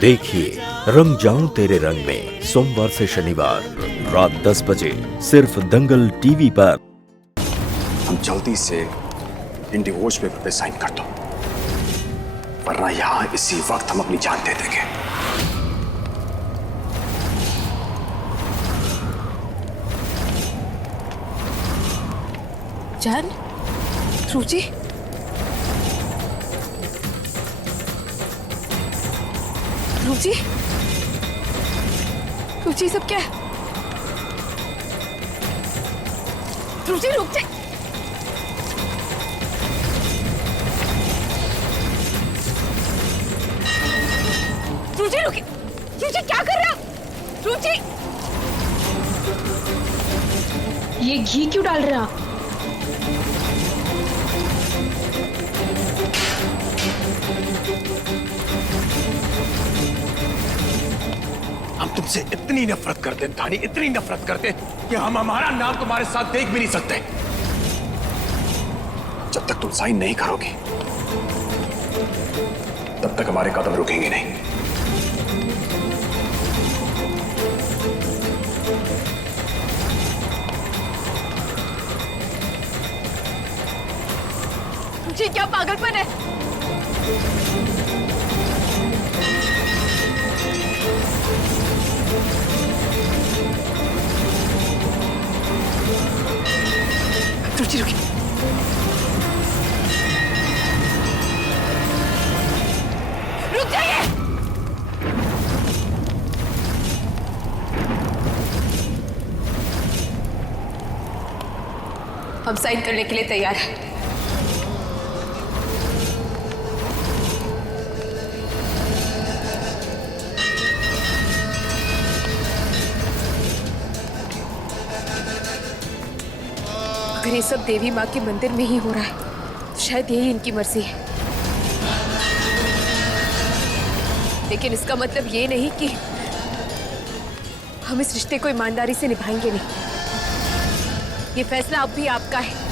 देखिए रंग जाऊं तेरे रंग में सोमवार से शनिवार रात 10 बजे सिर्फ दंगल टीवी पर। हम जल्दी से इन डिवोर्स पेपर पे साइन कर दो, वरना यहां इसी वक्त हम अपनी जान दे देंगे। जान, रुचि, रुचि, रुचि, सब क्या है? रुचि, रुक जा। रुचि, रुक। रुचि, क्या कर रहा? रुचि, ये घी क्यों डाल रहा? हम तुमसे इतनी नफरत करते हैं धानी, इतनी नफरत करते कि हम हमारा नाम तुम्हारे साथ देख भी नहीं सकते। जब तक तुम साइन नहीं करोगी तब तक हमारे कदम रुकेंगे नहीं। रुचि, क्या पागलपन है? रुचि, रुकी। रुक जाइए। हम साइन करने के लिए तैयार हैं। अगर ये सब देवी माँ के मंदिर में ही हो रहा है तो शायद यही इनकी मर्जी है, लेकिन इसका मतलब ये नहीं कि हम इस रिश्ते को ईमानदारी से निभाएंगे नहीं। ये फैसला अब भी आपका है।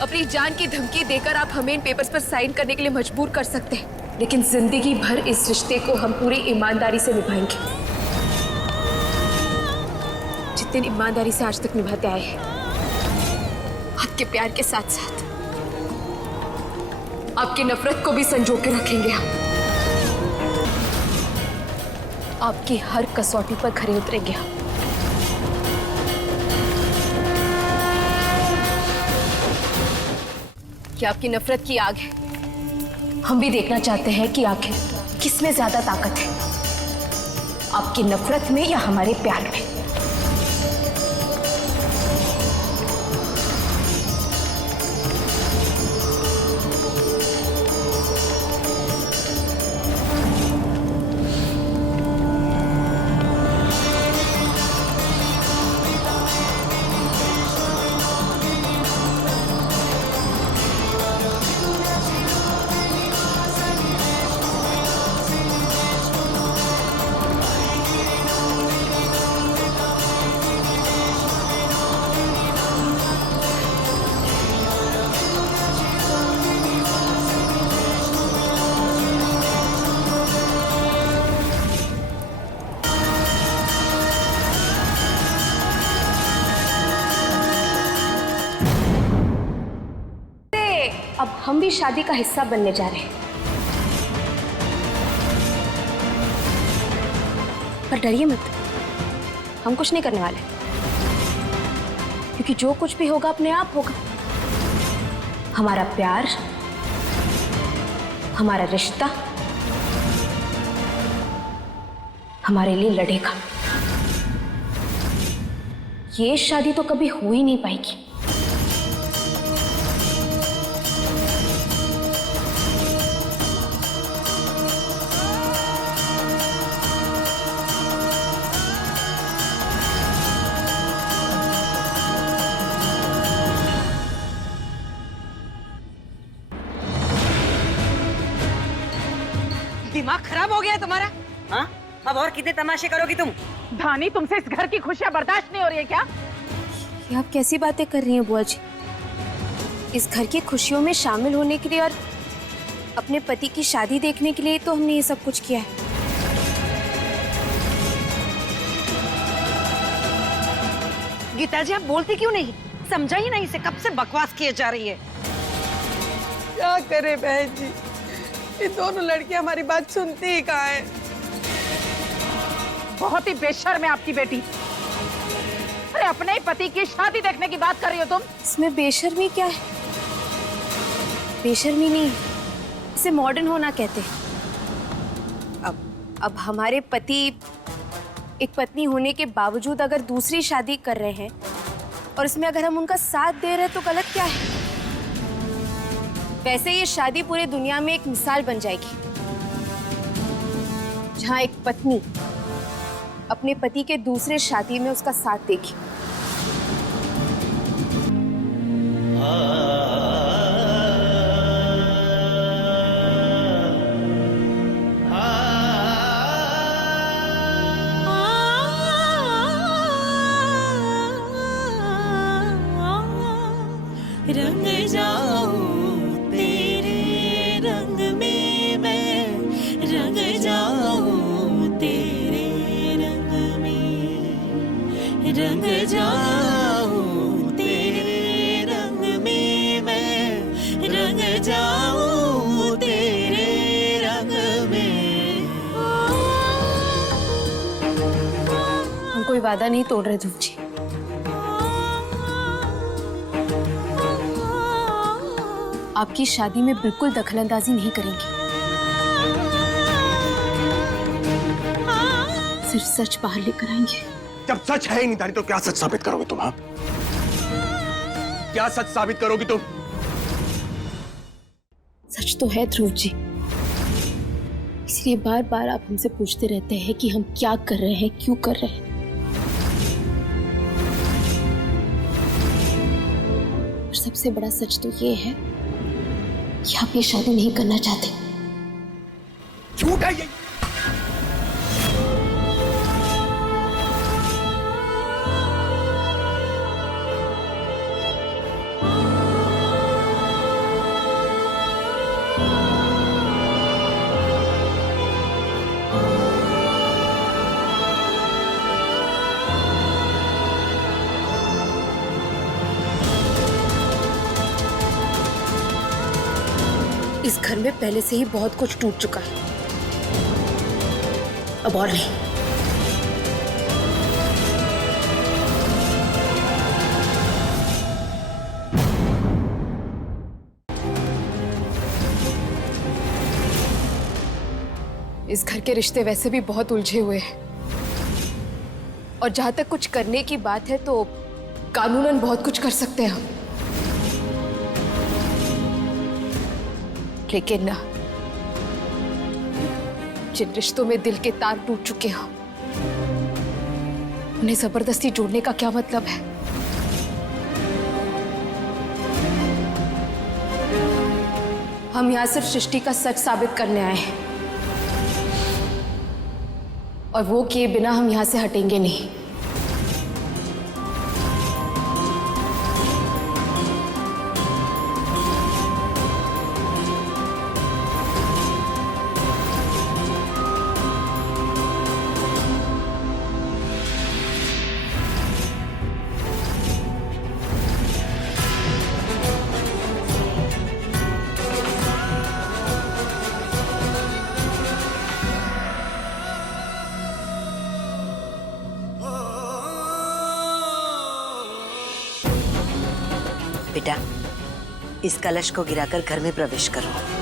अपनी जान की धमकी देकर आप हमें इन पेपर्स पर साइन करने के लिए मजबूर कर सकते हैं, लेकिन जिंदगी भर इस रिश्ते को हम पूरी ईमानदारी से निभाएंगे, जितनी ईमानदारी से आज तक निभाते आए हैं। आपके प्यार के साथ साथ आपकी नफरत को भी संजो के रखेंगे हम। आपकी हर कसौटी पर खरे उतरेंगे हम। कि आपकी नफरत की आग है, हम भी देखना चाहते हैं कि आखिर किसमें ज्यादा ताकत है, आपकी नफरत में या हमारे प्यार में। अब हम भी शादी का हिस्सा बनने जा रहे हैं, पर डरिए मत, हम कुछ नहीं करने वाले, क्योंकि जो कुछ भी होगा अपने आप होगा। हमारा प्यार, हमारा रिश्ता हमारे लिए लड़ेगा। ये शादी तो कभी हो ही नहीं पाएगी। दिमाग खराब हो गया है तुम्हारा? हाँ, अब और कितने तमाशे करोगी तुम? धानी, तुमसे इस घर की खुशियां बर्दाश्त नहीं हो रही है क्या? ये आप कैसी बातें कर रही हैं बुआ जी? इस घर की खुशियों में शामिल होने के लिए और अपने पति की शादी देखने के लिए तो हमने ये सब कुछ किया है। गीता जी, आप बोलती क्यों नहीं? समझा ही नहीं, इसे कब से बकवास किए जा रही है। क्या करे बहन जी, ये दोनों लड़कियां हमारी बात सुनती ही कहाँ है। बहुत ही बेशर्म है आपकी बेटी। अरे अपने ही पति की शादी देखने की बात कर रही हो तुम? इसमें बेशर्मी क्या है? बेशर्मी नहीं, इसे मॉडर्न होना कहते हैं। अब हमारे पति एक पत्नी होने के बावजूद अगर दूसरी शादी कर रहे हैं और इसमें अगर हम उनका साथ दे रहे हैं तो गलत क्या है? वैसे ये शादी पूरी दुनिया में एक मिसाल बन जाएगी, जहां एक पत्नी अपने पति के दूसरे शादी में उसका साथ देगी। रंग जाऊं तेरे रंग में मैं, रंग जाऊं तेरे रंग में, रंग जाऊं तेरे रंग में मैं, रंग जाऊं तेरे रंग में। हम कोई वादा नहीं तोड़ रहे ध्रुव जी। आपकी शादी में बिल्कुल दखलंदाजी नहीं करेंगे, सिर्फ सच बाहर लेकर आएंगे। जब सच है ही नहीं दानी तो क्या सच साबित करोगे तुम? हाँ, क्या सच साबित करोगी तुम? सच तो है ध्रुव जी, इसलिए बार बार आप हमसे पूछते रहते हैं कि हम क्या कर रहे हैं, क्यों कर रहे हैं। और सबसे बड़ा सच तो ये है कि आप ये शादी नहीं करना चाहते। झूठ है ये। इस घर में पहले से ही बहुत कुछ टूट चुका है, अब और नहीं। इस घर के रिश्ते वैसे भी बहुत उलझे हुए हैं और जहां तक कुछ करने की बात है तो कानूनन बहुत कुछ कर सकते हैं हम, लेकिन ना, जिन रिश्तों में दिल के तार टूट चुके हो उन्हें जबरदस्ती जोड़ने का क्या मतलब है? हम यहां सिर्फ सृष्टि का सच साबित करने आए हैं और वो किए बिना हम यहां से हटेंगे नहीं। बेटा, इस कलश को गिराकर घर में प्रवेश करो।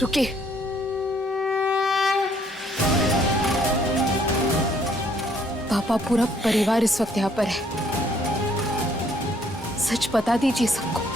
रुकिए। पापा, पूरा परिवार इस वक्त यहाँ पर है। सच बता दीजिए सबको।